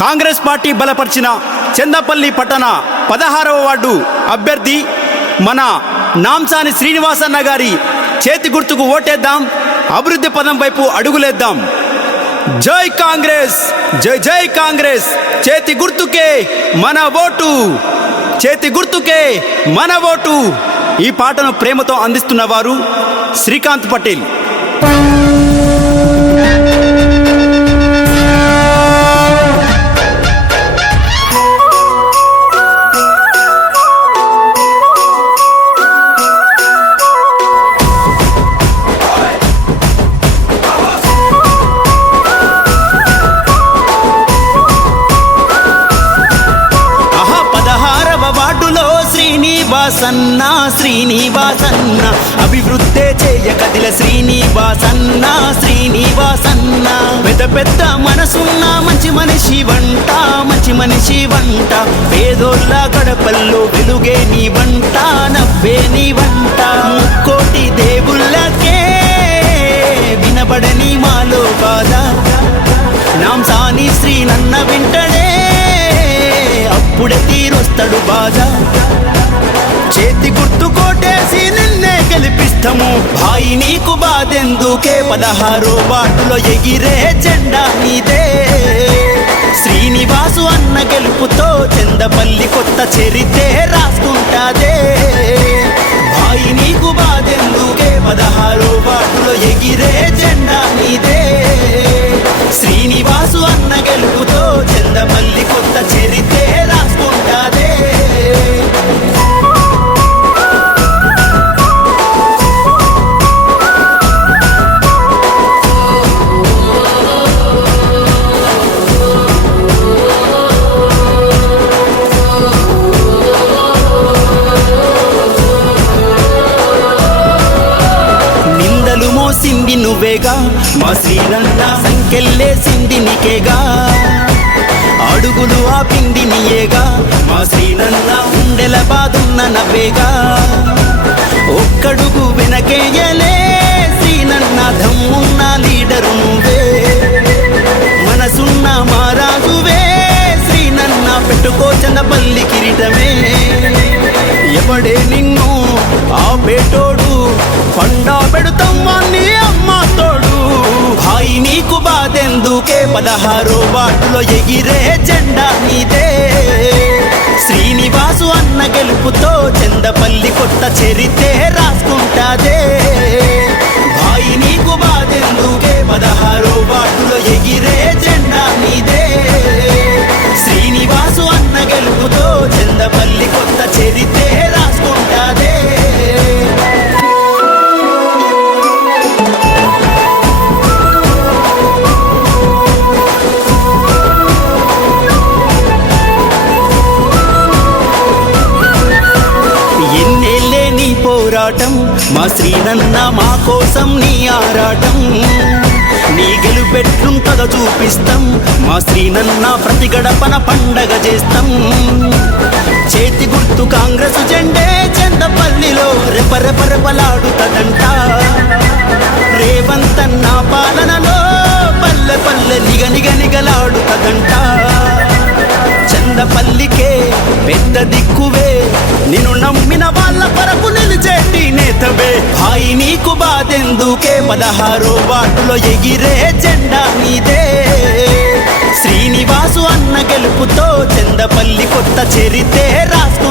Congress party బలపరిచిన చందపల్లి పట్టణ 16వ ward అభ్యర్థి మన నాంసాని శ్రీనివాసన్న గారి చేతి గుర్తుకు ఓటేద్దాం, అభివృద్ధి పదం వైపు అడుగులేద్దాం. జై కాంగ్రెస్, జై జై కాంగ్రెస్. చేతి గుర్తుకే మన ఓటు, చేతి గుర్తుకే మన ఓటు. ఈ పాటను ప్రేమతో అందిస్తున్న వారు శ్రీకాంత్ పటేల్. శ్రీనివాసన్న శ్రీనివాసన్న అభివృద్ధి చేయ కదిల శ్రీనివాసన్న శ్రీనివాసన్న. పెద్ద పెద్ద మనసున్న మంచి మనిషి వంట, మంచి మనిషి వంట. పేదోళ్ళ గడపల్లో వెలుగే నీ వంట, నవ్వే నీ వంట. ముక్కోటి దేవుళ్ళకే వినబడని మాలో బాధ, నాంసాని శ్రీనన్న వింటడే అప్పుడే తీరొస్తాడు బాధ. చేతి గుర్తు కోటేసి నిన్నే గెలిపిస్తాము, భాయి నీకు బాధెందుకే. 16వ వార్డులో ఎగిరే జెండా నీదే. శ్రీనివాసు అన్న గెలుపుతో చందపల్లి కొత్త చరిత్రే రాసుకుంటాదే. భాయి నీకు బాధెందుకే, 16వ వార్డులో ఎగిరే జెండా నీదే. శ్రీనివాసు అన్న గెలుపుతో చందపల్లి కొత్త చరిత్రే రాసుకుంటాదే. సింది నువ్వేగా మా శ్రీనన్న, సంకెళ్ళేసింది నీకేగా. అడుగులు ఆ పిండి నీయేగా మా శ్రీనన్న, ఉండెల బాదున్న నవ్వేగా. ఒక్కడుగు వెనకేయలే శ్రీనన్న, దమ్మున్న లీడరు నువ్వే. మనసున్న మారాజువే శ్రీనన్న, పెట్టుకో చందపల్లి కిరీటమే. ఎవడే నిన్ను ఆపేటోడు, పండా పెడుతాం వాణ్ణి అమ్మ తోడు. భాయి నీకు బాధెందుకే, 16వ వార్డులో ఎగిరే జెండా నీదే. శ్రీనివాసు అన్న గెలుపుతో చందపల్లి కొత్త చరిత్రే రాసుకుంటాదే. భాయి నీకు బాధెందుకే, 16వ వార్డులో ఎగిరే జెండా నీదే. శ్రీనివాసు అన్న గెలుపుతో చందపల్లి కొత్త చరిత్రే రాసుకుంటాదే. ఎన్నేళ్ళే నీ పోరాటం మా శ్రీనన్న, మా కోసం నీ ఆరాటం. నీ గెలుపెట్లుంటదో చూపిస్తాం మా శ్రీనన్న, ప్రతి గడపన పండగ చేస్తాం. చేతి గుర్తు కాంగ్రెస్ జెండే చందపల్లిలో రెపరెపరెపలాడుతదంట. రేవంతన్న పాలనలో పల్లె పల్లె నిగనిగనిగలాడుతదంట. చందపల్లికే పెద్ద దిక్కువే, నిన్ను నమ్మిన వాళ్ళ కొరకు నిలిచేటి నేతవే. భాయి నీకు బాధెందుకే, 16వ వార్డులో ఎగిరే జెండా నీదే. శ్రీనివాసు అన్న గెలుపుతో చందపల్లి కొత్త చరిత్రే రాసు